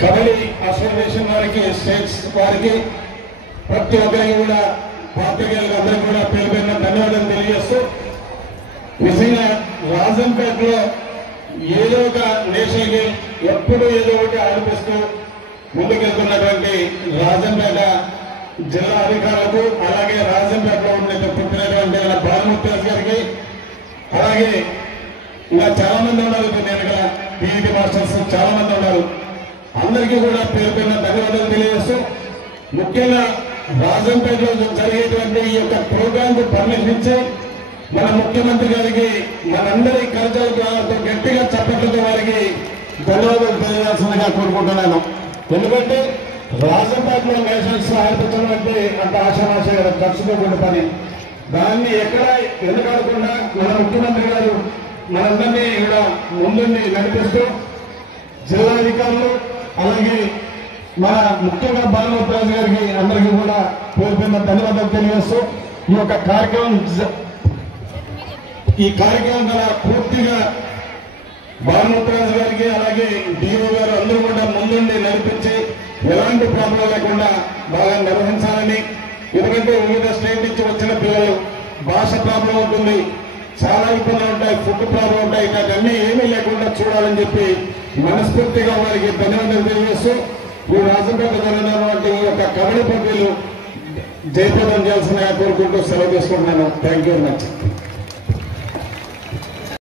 Kabaddi association వారికి, states వారికి, ప్రతి ఒక్కరికి కూడా పాత్రికేయులకు అందరికీ కూడా పేరు పేరున ధన్యవాదాలు తెలియజేస్తూ, నిజంగా రాజంపేటలో ఏదో ఒక నేషనల్ గేమ్ ఎప్పుడు ఏదో ఒకటి ఆడిపిస్తూ ముందుకెళ్తున్నటువంటి రాజంపేట జిల్లా అధికారులకు, అలాగే రాజంపేటలో పుట్టినటువంటి భానుమూర్తి గారికి, అలాగే ఇంకా చాలా మంది ఉన్నారు, నేను పీఈటీ మాస్టర్స్ చాలా మంది ఉన్నారు, అందరికీ కూడా పేరు పేరున ధన్యవాదాలు తెలియజేస్తూ, ముఖ్యంగా రాజంపేటలో జరిగేటువంటి ఈ యొక్క ప్రోగ్రాం కు పర్మిషన్ ఇచ్చి మన ముఖ్యమంత్రి గారికి మనందరి కరతాలతో గట్టిగా చప్పట్లతో వారికి ధన్యవాదాలు తెలియాల్సిందిగా కోరుకుంటున్నాను. ఎందుకంటే రాజంపేటలో నేషనల్స్ ఆడిపించడం అంటే అంత ఆశామాష ఖర్చుతో కూడిన పని. దాన్ని ఎక్కడ వెనుకాడకుండా మన ముఖ్యమంత్రి గారు మనందరినీ ఇక్కడ ముందుండి నడిపిస్తూ, జిల్లా అధికారులు అలాగే మన ముఖ్యంగా భానుమూర్తి గారికి అందరికీ కూడా పేరు పేరున ధన్యవాదాలు తెలియజేస్తూ, ఈ కార్యక్రమం ద్వారా పూర్తిగా భానుమూర్తి గారికి అలాగే డిఓ గారు అందరూ కూడా ముందుండి నడిపించి ఎలాంటి ప్రాబ్లం లేకుండా బాగా నిర్వహించాలని. ఎందుకంటే వివిధ స్టేట్ నుంచి వచ్చిన పిల్లలు భాష ప్రాబ్లం ఉంటుంది, చాలా ఇబ్బందులు ఉంటాయి, ఫుడ్ ప్రాబ్లం ఉంటాయి, ఇవన్నీ ఏమీ లేకుండా చూడాలని చెప్పి మనస్ఫూర్తిగా వారికి ధన్యవాదాలు తెలియజేస్తూ, ఈ రాజంపేట జరిగినటువంటి ఈ యొక్క కబడ్డీ పోటీలు జయప్రదం చేయాల్సిందిగా కోరుకుంటూ సెలవు తీసుకుంటున్నాను. Thank you very much.